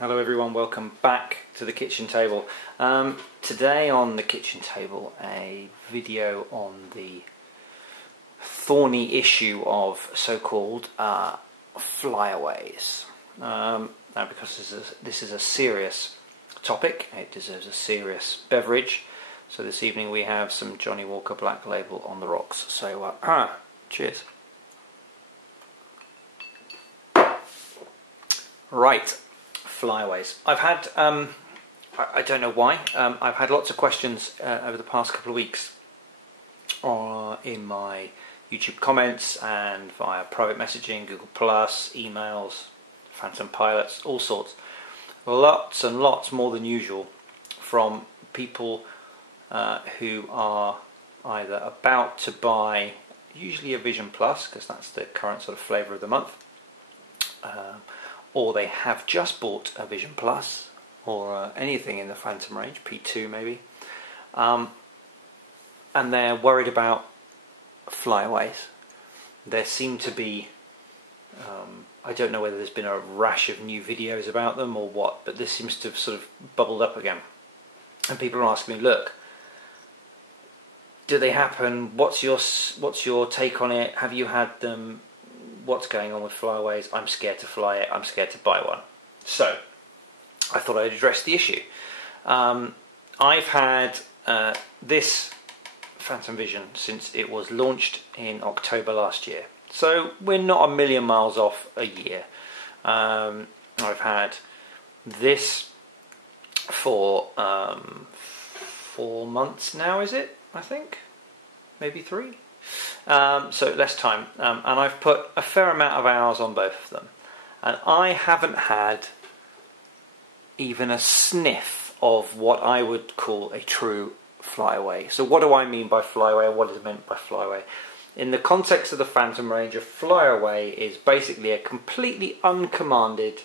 Hello everyone, welcome back to the kitchen table. Today on the kitchen table, a video on the thorny issue of so-called flyaways. Now, because this is a serious topic, it deserves a serious beverage. So this evening we have some Johnny Walker Black Label on the rocks. So cheers. Right. Flyaways. I've had, I don't know why, I've had lots of questions over the past couple of weeks in my YouTube comments and via private messaging, Google+, emails, Phantom pilots, all sorts. Lots and lots more than usual from people who are either about to buy, usually a Vision Plus, because that's the current sort of flavour of the month, or they have just bought a Vision Plus, or anything in the Phantom range, P2 maybe, and they're worried about flyaways. There seem to be, I don't know whether there's been a rash of new videos about them or what, but this seems to have sort of bubbled up again. And people are asking me, look, do they happen? What's your take on it? Have you had them? What's going on with flyaways? I'm scared to fly it. I'm scared to buy one. So I thought I'd address the issue. I've had this Phantom Vision since it was launched in October last year. So we're not a million miles off a year. I've had this for 4 months now, is it? I think maybe 3. So less time, and I've put a fair amount of hours on both of them, and I haven't had even a sniff of what I would call a true flyaway. So what do I mean by flyaway, and what is meant by flyaway? In the context of the Phantom range, a flyaway is basically a completely uncommanded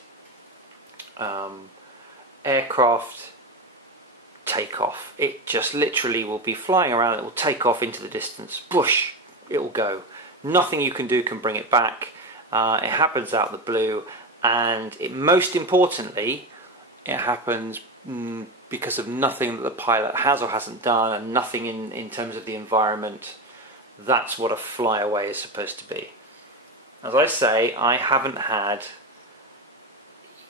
aircraft takeoff. It just literally will be flying around, it will take off into the distance, whoosh, it will go. Nothing you can do can bring it back. It happens out of the blue, and most importantly, it happens because of nothing that the pilot has or hasn't done, and nothing in terms of the environment. That's what a flyaway is supposed to be. As I say, I haven't had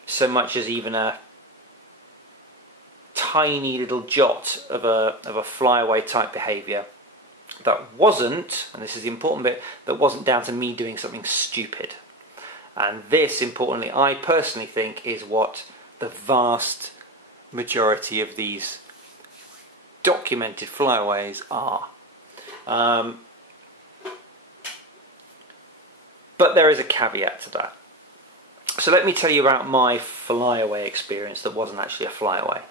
so much as even a tiny little jot of a flyaway type behaviour that wasn't, and this is the important bit, that wasn't down to me doing something stupid. And this, importantly, I personally think is what the vast majority of these documented flyaways are. But there is a caveat to that. So let me tell you about my flyaway experience that wasn't actually a flyaway.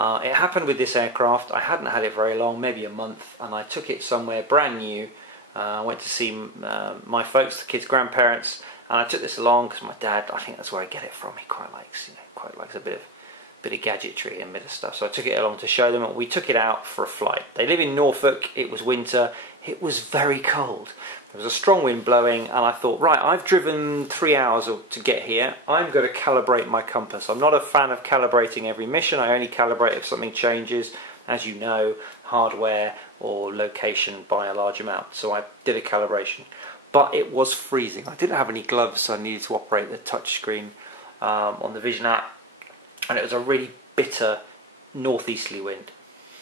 It happened with this aircraft. I hadn't had it very long, maybe a month, and I took it somewhere brand new. I went to see my folks, the kids' grandparents, and I took this along because my dad, I think that's where I get it from. He quite likes a bit of gadgetry and bit of stuff. So I took it along to show them, and we took it out for a flight. They live in Norfolk. It was winter. It was very cold. There was a strong wind blowing, and I thought, right, I've driven 3 hours to get here. I'm going to calibrate my compass. I'm not a fan of calibrating every mission. I only calibrate if something changes, as you know, hardware or location by a large amount. So I did a calibration. But it was freezing. I didn't have any gloves, so I needed to operate the touchscreen on the Vision app. And it was a really bitter northeasterly wind.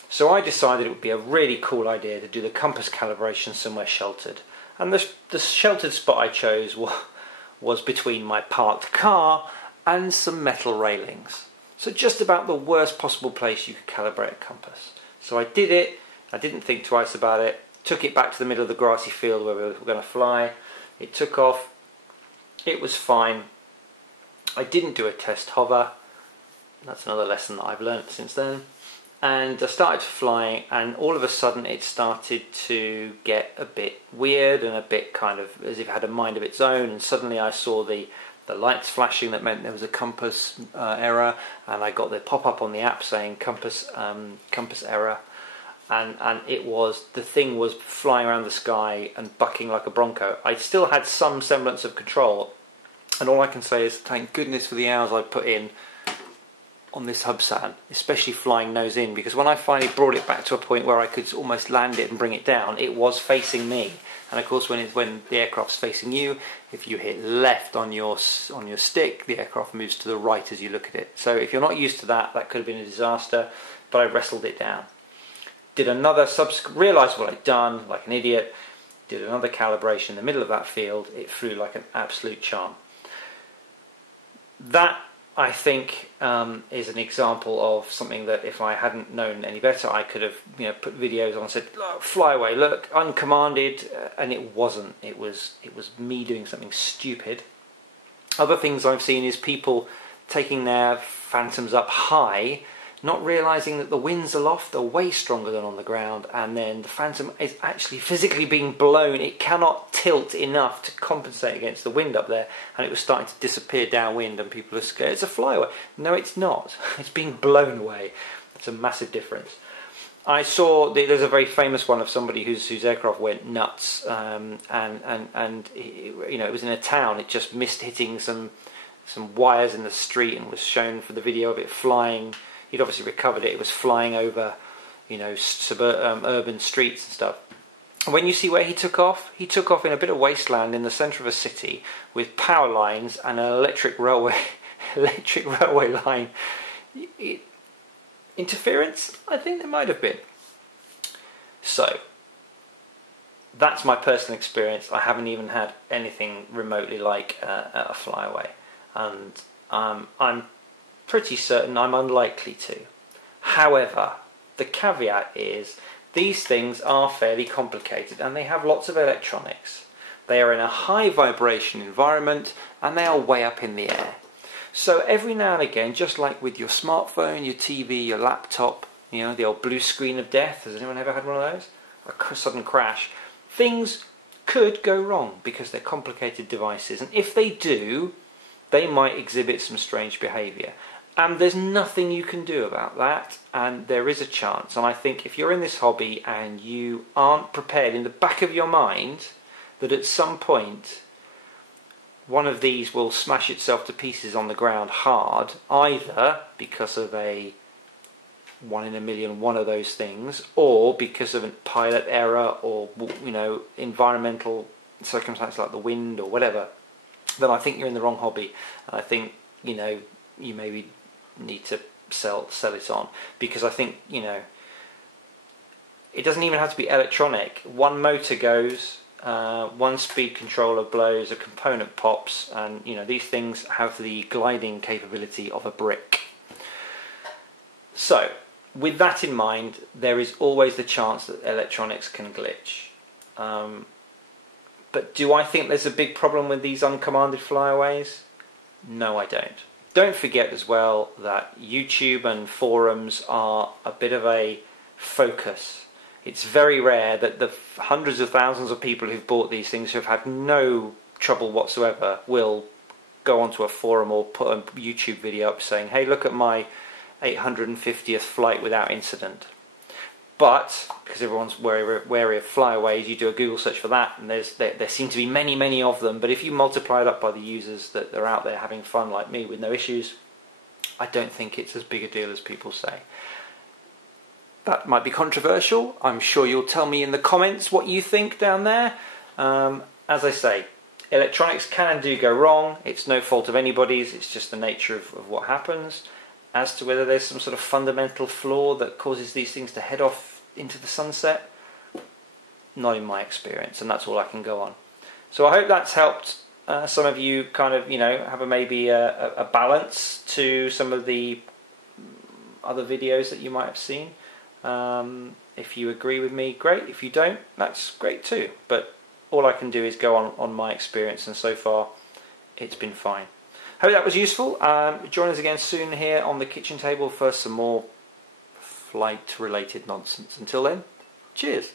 So I decided it would be a really cool idea to do the compass calibration somewhere sheltered. And the sheltered spot I chose was between my parked car and some metal railings. So just about the worst possible place you could calibrate a compass. So I did it, I didn't think twice about it, took it back to the middle of the grassy field where we were going to fly. It took off, it was fine. I didn't do a test hover, that's another lesson that I've learnt since then. And I started flying, and all of a sudden it started to get a bit weird and a bit kind of as if it had a mind of its own, and suddenly I saw the lights flashing that meant there was a compass error, and I got the pop-up on the app saying compass error, and the thing was flying around the sky and bucking like a bronco. I still had some semblance of control, and all I can say is thank goodness for the hours I put in on this Hubsan, especially flying nose in, because when I finally brought it back to a point where I could almost land it and bring it down, it was facing me. And of course, when the aircraft's facing you, if you hit left on your stick, the aircraft moves to the right as you look at it. So if you're not used to that, that could have been a disaster. But I wrestled it down. Did another realised what I'd done, like an idiot. Did another calibration in the middle of that field. It flew like an absolute charm. That, I think, is an example of something that if I hadn't known any better, I could have, put videos on and said, look, Flyaway, look, uncommanded, and it wasn't. It was me doing something stupid. Other things I've seen is people taking their Phantoms up high, not realising that the winds aloft are way stronger than on the ground, and then the Phantom is actually physically being blown. It cannot tilt enough to compensate against the wind up there, and it was starting to disappear downwind, and people are scared. It's a Flyaway. No, it's not. It's being blown away. It's a massive difference. I saw there's a very famous one of somebody whose aircraft went nuts, and it was in a town. It just missed hitting some wires in the street, and was shown for the video of it flying. He'd obviously recovered it. It was flying over, urban streets and stuff. And when you see where he took off in a bit of wasteland in the centre of a city with power lines and an electric railway line. Interference? I think there might have been. So, that's my personal experience. I haven't even had anything remotely like a Flyaway, and I'm pretty certain I'm unlikely to. However, the caveat is these things are fairly complicated and they have lots of electronics. They are in a high vibration environment and they are way up in the air. So every now and again, just like with your smartphone, your TV, your laptop, the old blue screen of death, has anyone ever had one of those? A sudden crash. Things could go wrong because they're complicated devices, and if they do, they might exhibit some strange behaviour. And there's nothing you can do about that, and there is a chance. And I think if you're in this hobby and you aren't prepared in the back of your mind that at some point one of these will smash itself to pieces on the ground hard, either because of a 1 in a million one of those things, or because of a pilot error, or environmental circumstances like the wind or whatever, then I think you're in the wrong hobby. And I think you maybe need to sell it on, because I think it doesn't even have to be electronic. One motor goes, one speed controller blows, a component pops, and these things have the gliding capability of a brick. So with that in mind, there is always the chance that electronics can glitch. But do I think there's a big problem with these uncommanded Flyaways? No, I don't. Don't forget as well that YouTube and forums are a bit of a focus. It's very rare that the hundreds of thousands of people who've bought these things who have had no trouble whatsoever will go onto a forum or put a YouTube video up saying, hey, look at my 850th flight without incident. But because everyone's wary of Flyaways, you do a Google search for that, and there seem to be many of them. But if you multiply it up by the users that are out there having fun like me with no issues, I don't think it's as big a deal as people say. That might be controversial. I'm sure you'll tell me in the comments what you think down there. As I say, electronics can and do go wrong. It's no fault of anybody's. It's just the nature of what happens. As to whether there's some sort of fundamental flaw that causes these things to head off into the sunset, not in my experience, and that's all I can go on. So I hope that's helped some of you kind of, have maybe a balance to some of the other videos that you might have seen. If you agree with me, great. If you don't, that's great too. But all I can do is go on my experience, and so far it's been fine. Hope that was useful. Join us again soon here on the kitchen table for some more flight related nonsense. Until then, cheers.